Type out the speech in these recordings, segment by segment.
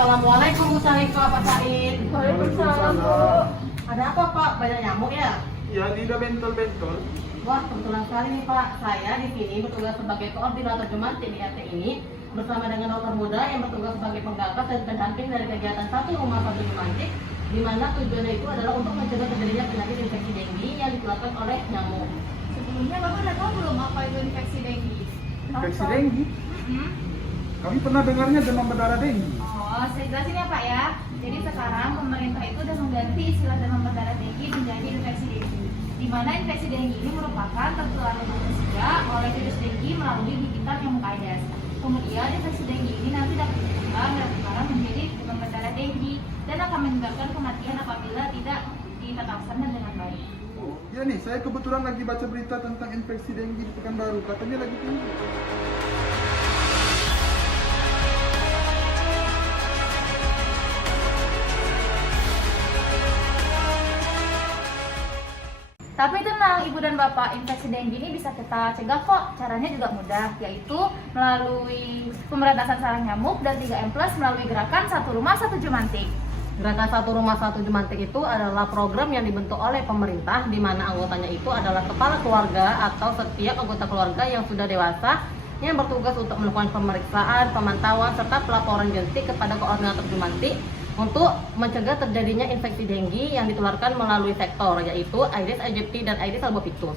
Assalamualaikum Bu Sarika, Pak Said. Waalaikumsalam, Bu. Ada apa Pak? Banyak nyamuk ya? Ya, tidak bentol-bentol. Wah, kebetulan sekali nih Pak. Saya di sini bertugas sebagai koordinator Jumantik di RT ini bersama dengan dokter muda yang bertugas sebagai penggagas dan pendamping dari kegiatan satu rumah satu Jumantik, di mana tujuannya itu adalah untuk mencegah terjadinya penyakit infeksi dengue yang ditularkan oleh nyamuk. Sebelumnya Bapak udah tahu belum apa itu infeksi dengue? Infeksi dengue? Kami pernah dengarnya demam berdarah dengue. Oh, saya jelasin ya Pak ya. Jadi sekarang pemerintah itu udah mengganti istilah demam berdarah dengue menjadi infeksi dengue. Di mana infeksi dengue ini merupakan tertularnya manusia oleh virus dengue melalui gigitan nyamuk Aedes. Kemudian infeksi dengue ini nanti dapat berkembang dan sekarang menjadi demam berdarah dengue dan akan menyebabkan kematian apabila tidak ditataksana dengan baik. Oh, ya nih, saya kebetulan lagi baca berita tentang infeksi dengue di Pekanbaru. Katanya lagi tinggi. Tapi tenang Ibu dan Bapak, infeksi dengue ini bisa kita cegah kok. Caranya juga mudah, yaitu melalui pemberantasan sarang nyamuk dan 3M+ melalui gerakan Satu Rumah Satu Jumantik. Gerakan Satu Rumah Satu Jumantik itu adalah program yang dibentuk oleh pemerintah, di mana anggotanya itu adalah kepala keluarga atau setiap anggota keluarga yang sudah dewasa yang bertugas untuk melakukan pemeriksaan, pemantauan, serta pelaporan jentik kepada koordinator Jumantik untuk mencegah terjadinya infeksi dengue yang ditularkan melalui sektor, yaitu Aedes aegypti dan Aedes albopictus.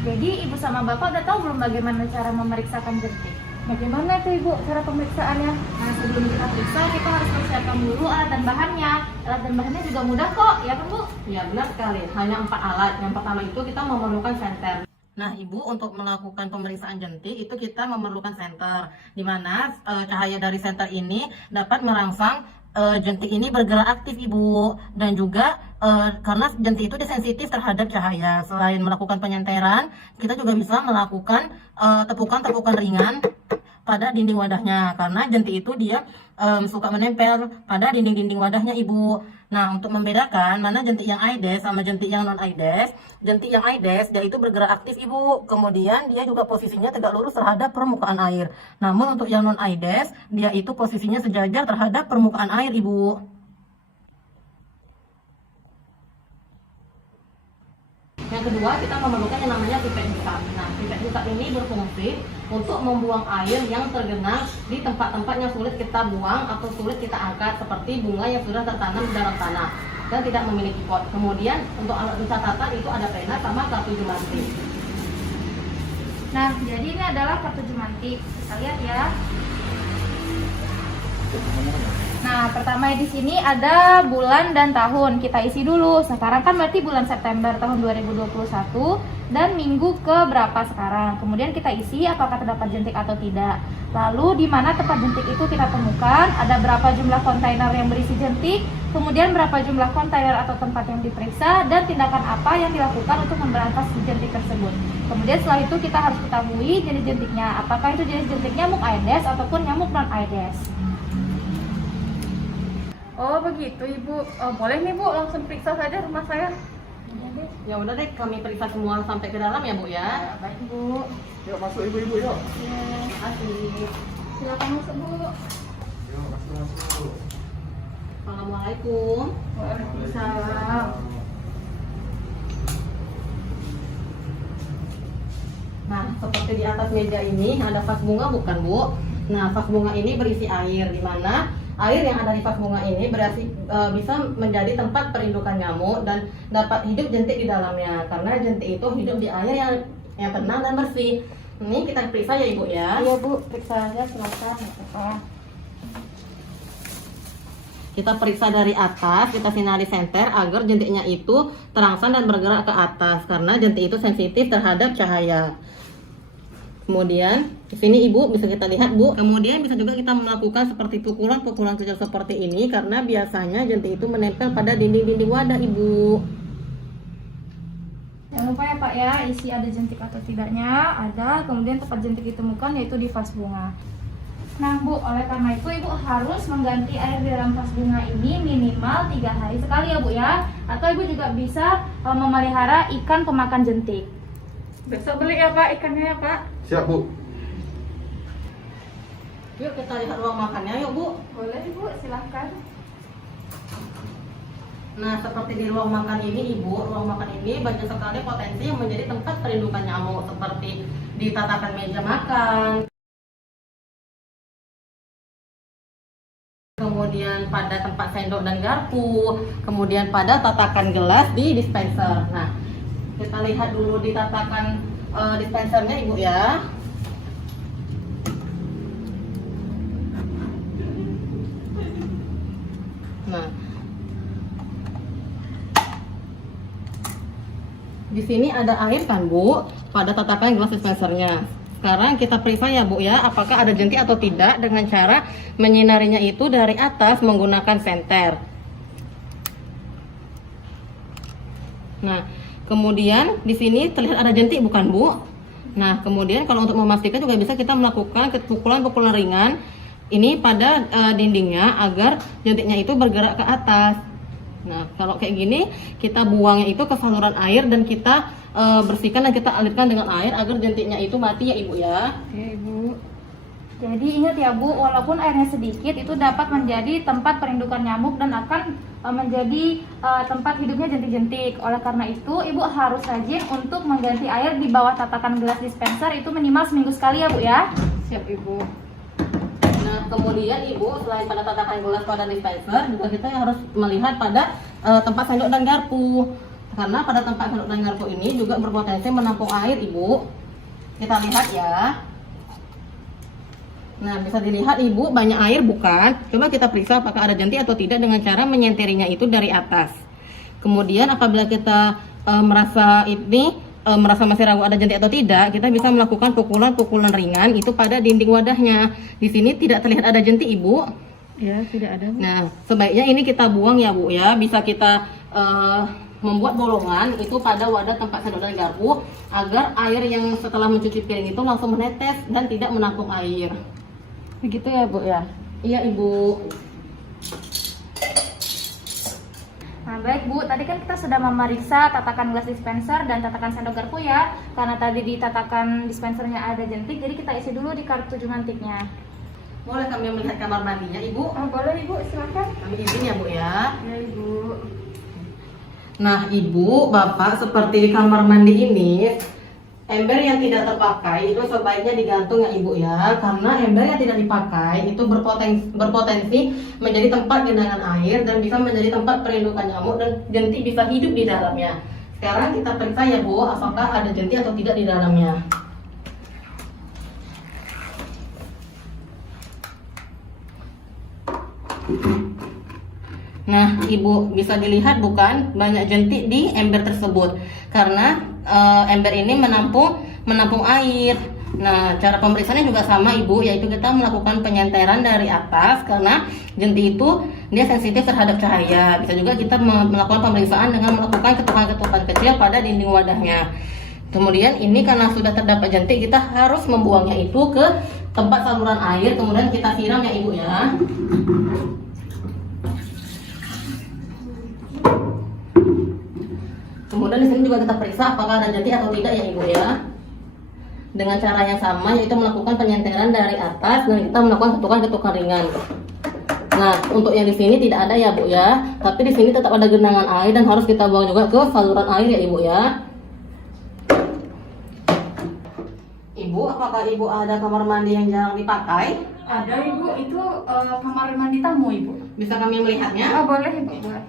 Jadi Ibu sama Bapak udah tahu belum bagaimana cara memeriksakan jentik? Bagaimana itu Ibu cara pemeriksaannya? Nah, sebelum kita periksa kita harus persiapkan dulu alat dan bahannya. Alat dan bahannya juga mudah kok, ya kan Bu? Ya benar sekali, hanya 4 alat. Yang pertama itu kita memerlukan senter. Nah Ibu, untuk melakukan pemeriksaan jentik itu kita memerlukan senter, di mana cahaya dari senter ini dapat merangsang jentik ini bergerak aktif Ibu, dan juga karena jentik itu sensitif terhadap cahaya. Selain melakukan penyenteran, kita juga bisa melakukan tepukan-tepukan ringan pada dinding wadahnya, karena jentik itu dia suka menempel pada dinding-dinding wadahnya Ibu. Nah, untuk membedakan mana jentik yang Aedes sama jentik yang non Aedes, jentik yang Aedes dia itu bergerak aktif Ibu, kemudian dia juga posisinya tegak lurus terhadap permukaan air. Namun untuk yang non Aedes dia itu posisinya sejajar terhadap permukaan air Ibu. Yang kedua, kita memerlukan yang namanya pipet hisap. Nah, pipet hisap ini berfungsi untuk membuang air yang tergenang di tempat-tempat yang sulit kita buang atau sulit kita angkat, seperti bunga yang sudah tertanam di dalam tanah dan tidak memiliki pot. Kemudian untuk alat pencatatan itu ada pena sama kartu Jumantik. Nah, jadi ini adalah kartu Jumantik. Kita lihat ya. Nah, pertama di sini ada bulan dan tahun. Kita isi dulu. Sekarang kan berarti bulan September tahun 2021 dan minggu ke berapa sekarang. Kemudian kita isi apakah terdapat jentik atau tidak. Lalu di mana tempat jentik itu kita temukan, ada berapa jumlah kontainer yang berisi jentik, kemudian berapa jumlah kontainer atau tempat yang diperiksa, dan tindakan apa yang dilakukan untuk memberantas jentik tersebut. Kemudian setelah itu kita harus ketahui jenis jentiknya, apakah itu jenis jentik nyamuk Aedes ataupun nyamuk non Aedes. Oh begitu Ibu, boleh nih Bu langsung periksa saja rumah saya. Ya udah deh, kami periksa semua sampai ke dalam ya Bu ya. Baik Bu. Yuk, masuk ibu-ibu, yuk. Terima kasih. Silakan masuk Bu. Yuk, masuk. Assalamualaikum. Waalaikumsalam. Nah, seperti di atas meja ini ada vas bunga bukan Bu? Nah, vas bunga ini berisi air, di mana air yang ada di vas bunga ini bisa menjadi tempat perindukan nyamuk dan dapat hidup jentik di dalamnya, karena jentik itu hidup di air yang tenang dan bersih. Ini kita periksa ya Ibu ya. Iya Bu, periksa aja silakan. Kita periksa dari atas, kita sinari senter agar jentiknya itu terangsang dan bergerak ke atas, karena jentik itu sensitif terhadap cahaya. Kemudian di sini Ibu bisa kita lihat Bu. Kemudian bisa juga kita melakukan seperti pukulan-pukulan kecil seperti ini, karena biasanya jentik itu menempel pada dinding-dinding wadah Ibu. Jangan lupa ya Pak ya, isi ada jentik atau tidaknya, ada. Kemudian tempat jentik ditemukan yaitu di vas bunga. Nah Bu, oleh karena itu Ibu harus mengganti air di dalam vas bunga ini minimal 3 hari sekali ya Bu ya. Atau Ibu juga bisa memelihara ikan pemakan jentik. Besok beli ya Pak ikannya ya Pak. Siap, Bu. Yuk kita lihat ruang makannya yuk Bu. Boleh Ibu, silahkan. Nah, seperti di ruang makan ini Ibu, ruang makan ini banyak sekali potensi yang menjadi tempat perindukan nyamuk, seperti di tatakan meja makan, kemudian pada tempat sendok dan garpu, kemudian pada tatakan gelas di dispenser. Nah, kita lihat dulu di tatakan dispensernya Ibu ya. Nah, di sini ada air kan Bu, pada tatakan gelas dispensernya. Sekarang kita periksa ya Bu ya, apakah ada jentik atau tidak dengan cara menyinarinya itu dari atas menggunakan senter. Nah, kemudian di sini terlihat ada jentik bukan Bu? Nah, kemudian kalau untuk memastikan juga bisa kita melakukan pukulan-pukulan ringan ini pada dindingnya agar jentiknya itu bergerak ke atas. Nah, kalau kayak gini kita buangnya itu ke saluran air dan kita bersihkan dan kita alirkan dengan air agar jentiknya itu mati ya Ibu ya. Oke Ibu. Jadi ingat ya Bu, walaupun airnya sedikit itu dapat menjadi tempat perindukan nyamuk dan akan menjadi tempat hidupnya jentik-jentik. Oleh karena itu Ibu harus rajin untuk mengganti air di bawah tatakan gelas dispenser itu minimal seminggu sekali ya Bu ya. Siap Ibu. Nah, kemudian Ibu selain pada tatakan gelas pada dispenser juga kita harus melihat pada tempat sendok dan garpu. Karena pada tempat sendok dan garpu ini juga berpotensi menampung air Ibu. Kita lihat ya. Nah, bisa dilihat Ibu banyak air bukan? Coba kita periksa apakah ada jentik atau tidak dengan cara menyenterinya itu dari atas. Kemudian apabila kita merasa masih ragu ada jentik atau tidak, kita bisa melakukan pukulan-pukulan ringan itu pada dinding wadahnya. Di sini tidak terlihat ada jentik Ibu. Ya, tidak ada. Nah, sebaiknya ini kita buang ya Bu ya. Bisa kita membuat bolongan itu pada wadah tempat sendok dan garpu agar air yang setelah mencuci piring itu langsung menetes dan tidak menampung air. Begitu ya Bu ya? Iya Ibu. Nah baik Bu, tadi kan kita sudah memeriksa tatakan gelas dispenser dan tatakan sendok garpu ya. Karena tadi di tatakan dispensernya ada jentik, jadi kita isi dulu di kartu jungantiknya. Boleh kami melihat kamar mandinya Ibu? Oh boleh Ibu, silakan. Kami izin ya Bu ya. Ya Ibu. Nah Ibu, Bapak, seperti di kamar mandi ini ember yang tidak terpakai itu sebaiknya digantung ya Ibu ya. Karena ember yang tidak dipakai itu berpotensi menjadi tempat genangan air dan bisa menjadi tempat perindukan nyamuk dan jentik bisa hidup di dalamnya. Sekarang kita periksa ya Bu, apakah ada jentik atau tidak di dalamnya. Nah Ibu, bisa dilihat bukan banyak jentik di ember tersebut karena ember ini menampung air. Nah, cara pemeriksaannya juga sama Ibu, yaitu kita melakukan penyenteran dari atas karena jentik itu dia sensitif terhadap cahaya. Bisa juga kita melakukan pemeriksaan dengan melakukan ketukan-ketukan kecil pada dinding wadahnya. Kemudian ini karena sudah terdapat jentik, kita harus membuangnya itu ke tempat saluran air, kemudian kita siram ya Ibu ya. Kemudian di sini juga kita periksa apakah ada jentik atau tidak ya Ibu ya. Dengan cara yang sama, yaitu melakukan penyenteran dari atas dan kita melakukan ketukan-ketukan ringan. Nah, untuk yang di sini tidak ada ya Bu ya, tapi di sini tetap ada genangan air dan harus kita buang juga ke saluran air ya Ibu ya. Ibu, apakah Ibu ada kamar mandi yang jarang dipakai? Ada Ibu, itu kamar mandi tamu Ibu. Bisa kami melihatnya? Oh boleh Ibu, boleh.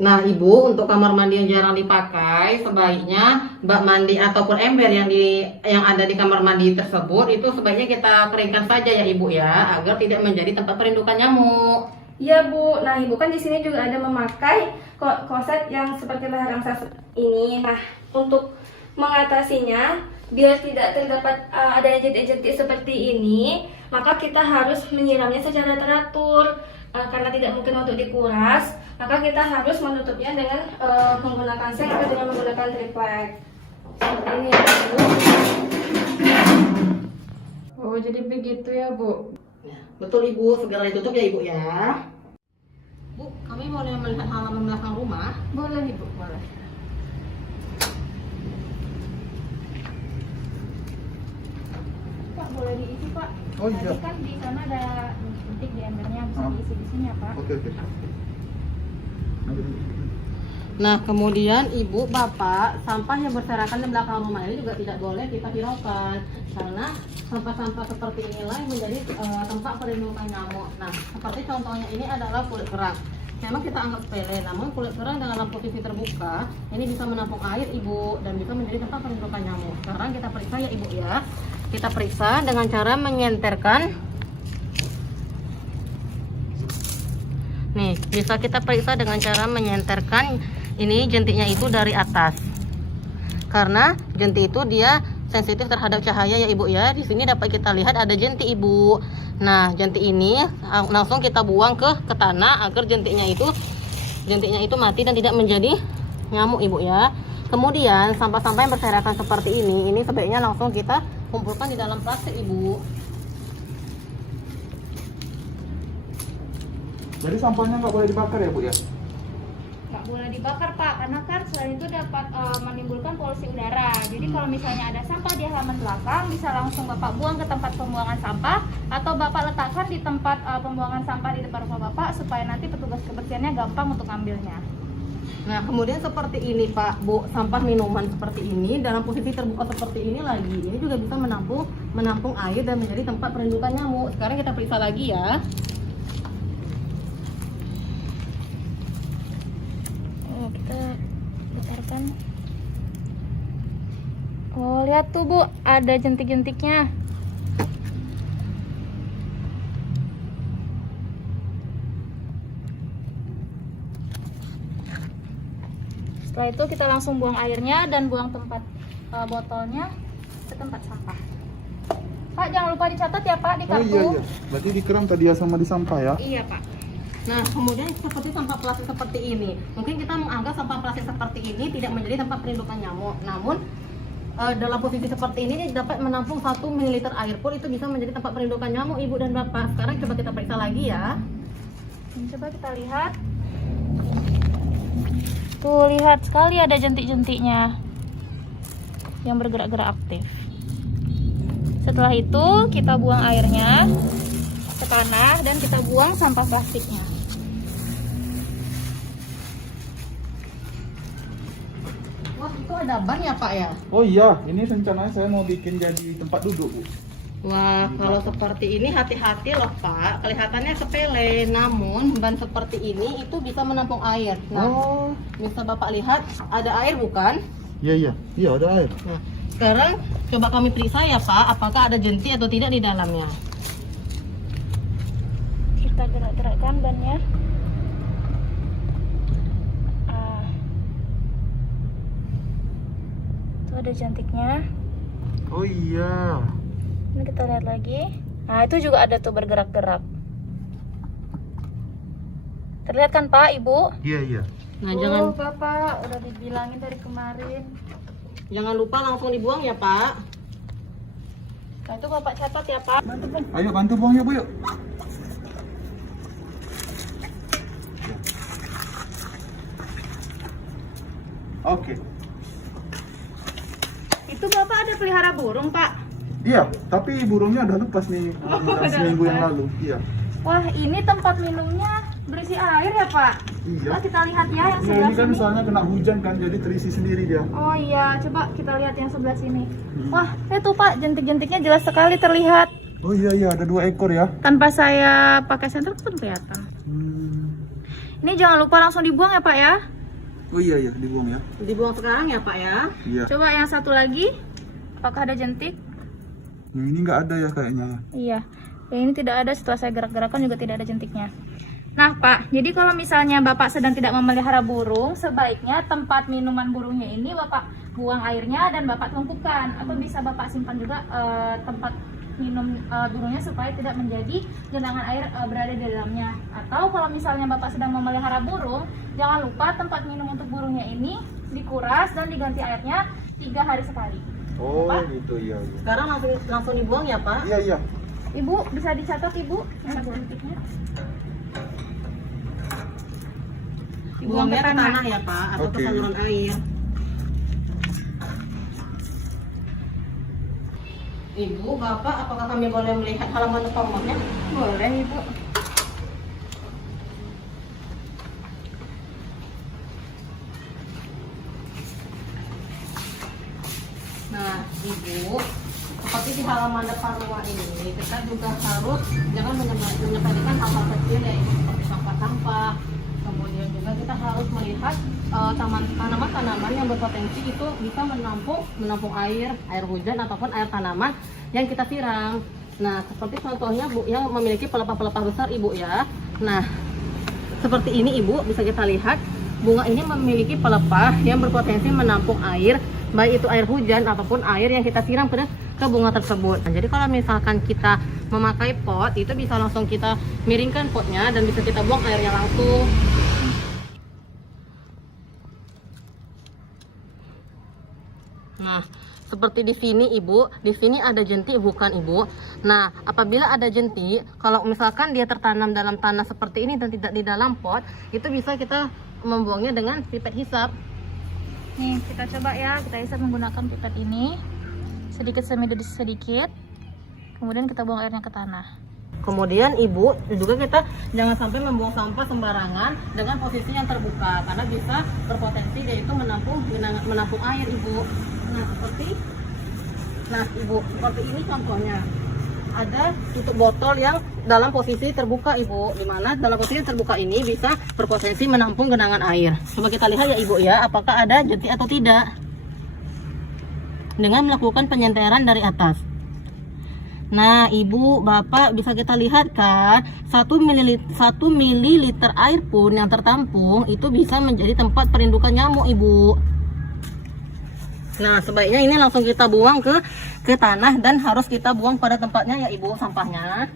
Nah Ibu, untuk kamar mandi yang jarang dipakai, sebaiknya bak mandi ataupun ember yang ada di kamar mandi tersebut itu sebaiknya kita keringkan saja ya Ibu ya, agar tidak menjadi tempat perindukan nyamuk. Iya Bu, nah Ibu kan di sini juga ada memakai kloset yang seperti leher raksasa ini. Nah untuk mengatasinya, biar tidak terdapat adanya jentik-jentik seperti ini, maka kita harus menyiramnya secara teratur. Karena tidak mungkin untuk dikuras, maka kita harus menutupnya dengan menggunakan seng atau dengan menggunakan triplek. Seperti ini ya Bu. Oh, jadi begitu ya Bu. Ya, betul Ibu, segera ditutup ya Ibu ya. Bu, kami boleh melihat halaman belakang rumah? Boleh Ibu, boleh. boleh diisi Pak. Oh, iya. Tadi kan di sana ada jentik di embernya, bisa diisi di sini ya Pak. Oke. Nah, kemudian ibu, bapak, sampah yang berserakan di belakang rumah ini juga tidak boleh kita hiraukan, karena sampah-sampah seperti inilah yang menjadi tempat perlindungan nyamuk. Nah, seperti contohnya ini adalah kulit kerang. Memang kita anggap sepele, namun kulit kerang dalam posisi terbuka ini bisa menampung air ibu dan bisa menjadi tempat perlindungan nyamuk. Sekarang kita periksa ya ibu ya. Kita periksa dengan cara menyenterkan. Nih, bisa kita periksa dengan cara menyenterkan ini jentiknya itu dari atas. Karena jentik itu dia sensitif terhadap cahaya ya ibu ya. Di sini dapat kita lihat ada jentik ibu. Nah, jentik ini langsung kita buang ke tanah agar jentiknya itu mati dan tidak menjadi nyamuk ibu ya. Kemudian sampah-sampah yang berserakan seperti ini sebaiknya langsung kita kumpulkan di dalam plastik ibu. Jadi sampahnya nggak boleh dibakar ya Bu ya? Nggak boleh dibakar Pak, karena kan selain itu dapat menimbulkan polusi udara. Jadi kalau misalnya ada sampah di halaman belakang, bisa langsung Bapak buang ke tempat pembuangan sampah, atau Bapak letakkan di tempat pembuangan sampah di depan rumah Bapak, supaya nanti petugas kebersihannya gampang untuk ambilnya. Nah, kemudian seperti ini Pak, Bu, sampah minuman seperti ini dalam posisi terbuka seperti ini lagi. Ini juga bisa menampung air dan menjadi tempat perlindungan nyamuk. Sekarang kita periksa lagi ya. Kita putarkan. Oh, lihat tuh Bu, ada jentik-jentiknya. Setelah itu kita langsung buang airnya dan buang tempat botolnya ke tempat sampah. Pak, jangan lupa dicatat ya Pak di Oh kartu. iya. Berarti dikeram tadi ya sama di sampah ya? Iya Pak. Nah, kemudian seperti sampah plastik seperti ini. Mungkin kita menganggap sampah plastik seperti ini tidak menjadi tempat perlindungan nyamuk. Namun dalam posisi seperti ini dapat menampung 1 ml air pun itu bisa menjadi tempat perlindungan nyamuk ibu dan bapak. Sekarang coba kita periksa lagi ya. Coba kita lihat. Tuh, lihat sekali ada jentik-jentiknya yang bergerak-gerak aktif. Setelah itu kita buang airnya ke tanah dan kita buang sampah plastiknya. Wah, itu ada ban ya Pak ya? Oh iya, ini rencananya saya mau bikin jadi tempat duduk Bu. Wah, kalau seperti ini hati-hati loh Pak. Kelihatannya sepele, namun ban seperti ini itu bisa menampung air. Nah, bisa Bapak lihat ada air bukan? Iya ada air. Nah, sekarang coba kami periksa ya Pak, apakah ada jentik atau tidak di dalamnya. Kita gerak-gerakkan bannya. Tuh ada jentiknya. Oh iya. Ini kita lihat lagi. Nah, itu juga ada tuh bergerak-gerak. Terlihat kan Pak, Ibu? Iya. Nah, jangan Bapak, udah dibilangin dari kemarin. jangan lupa langsung dibuang ya Pak. Nah, itu Bapak catat ya Pak. Ayo bantu buang ya Bu yuk. Oke. Itu Bapak ada pelihara burung Pak? Iya, tapi burungnya udah lepas nih seminggu yang lalu. Iya. Wah, ini tempat minumnya berisi air ya Pak? Iya. Nah, kita lihat ya yang Nah, sebelah ini kan sini. soalnya kena hujan kan, jadi terisi sendiri dia. Oh iya, coba kita lihat yang sebelah sini. Wah, itu Pak, jentik-jentiknya jelas sekali terlihat. Oh iya, ada 2 ekor ya. Tanpa saya pakai senter pun kelihatan. Ini jangan lupa langsung dibuang ya Pak ya. Oh iya, dibuang ya. Dibuang sekarang ya Pak ya. Iya. Coba yang satu lagi, apakah ada jentik? Yang ini nggak ada ya kayaknya. Iya, yang ini tidak ada, setelah saya gerak-gerakkan juga tidak ada jentiknya. Nah Pak, jadi kalau misalnya Bapak sedang tidak memelihara burung, sebaiknya tempat minuman burungnya ini Bapak buang airnya dan Bapak tungkukan. Atau bisa Bapak simpan juga tempat minum burungnya supaya tidak menjadi genangan air berada di dalamnya. Atau kalau misalnya Bapak sedang memelihara burung, jangan lupa tempat minum untuk burungnya ini dikuras dan diganti airnya 3 hari sekali. Oh Pak? gitu ya. Sekarang langsung dibuang ya Pak. Iya. Ibu, bisa dicatat Ibu yang jentiknya? Buangnya ke tanah ya Pak, atau ke Oke. saluran air. Ibu, Bapak, apakah kami boleh melihat halaman depan rumahnya? Boleh Ibu. Nah, Ibu, seperti di halaman depan rumah ini, kita juga harus jangan menyepelekan hal-hal kecil yaitu seperti sampah-sampah. Kemudian juga kita harus melihat tanaman-tanaman yang berpotensi itu bisa menampung air hujan ataupun air tanaman yang kita siram. Nah, seperti contohnya Bu yang memiliki pelepah-pelepah besar Ibu ya. Nah, seperti ini Ibu bisa kita lihat bunga ini memiliki pelepah yang berpotensi menampung air, baik itu air hujan ataupun air yang kita siram ke bunga tersebut. Nah, jadi kalau misalkan kita memakai pot, itu bisa langsung kita miringkan potnya dan bisa kita buang airnya langsung. Nah, seperti di sini Ibu, di sini ada jentik bukan Ibu? Nah, apabila ada jentik, kalau misalkan dia tertanam dalam tanah seperti ini dan tidak di dalam pot, itu bisa kita membuangnya dengan pipet hisap. Nih, kita coba ya, kita hisap menggunakan pipet ini. Sedikit sedikit. Kemudian kita buang airnya ke tanah. Kemudian Ibu juga kita jangan sampai membuang sampah sembarangan dengan posisi yang terbuka karena bisa berpotensi yaitu menampung air Ibu. Nah Ibu, seperti ini contohnya. Ada tutup botol yang dalam posisi terbuka Ibu, dimana dalam posisi terbuka ini bisa berpotensi menampung genangan air. Coba kita lihat ya Ibu ya, apakah ada jentik atau tidak dengan melakukan penyenteran dari atas. Nah Ibu, Bapak bisa kita lihat kan 1 mililiter air pun yang tertampung itu bisa menjadi tempat perindukan nyamuk Ibu. Nah, sebaiknya ini langsung kita buang ke tanah dan harus kita buang pada tempatnya ya Ibu sampahnya.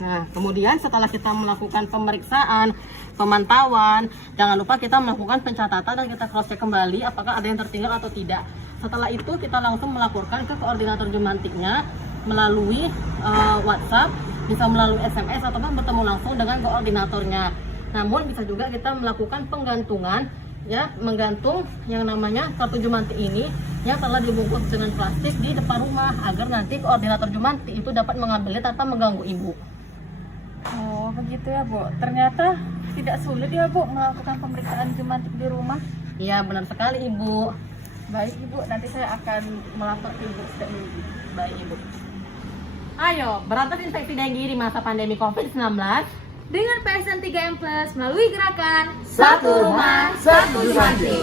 Nah, kemudian setelah kita melakukan pemeriksaan, pemantauan, jangan lupa kita melakukan pencatatan dan kita cross check kembali apakah ada yang tertinggal atau tidak. Setelah itu kita langsung melaporkan ke koordinator Jumantiknya melalui WhatsApp, bisa melalui SMS ataupun bertemu langsung dengan koordinatornya. Namun bisa juga kita melakukan penggantungan, ya, menggantung yang namanya kartu Jumantik ini yang telah dibungkus dengan plastik di depan rumah agar nanti koordinator Jumantik itu dapat mengambilnya tanpa mengganggu Ibu. Oh, begitu ya Bu. Ternyata tidak sulit ya Bu melakukan pemeriksaan Jumantik di rumah. Iya, benar sekali Ibu. Baik Ibu, nanti saya akan melapor ke Ibu setiap minggu. Baik Ibu. Ayo, berantas infeksi dengue di masa pandemi COVID-19 Dengan PSN 3M Plus melalui gerakan Satu rumah, satu Jumantik.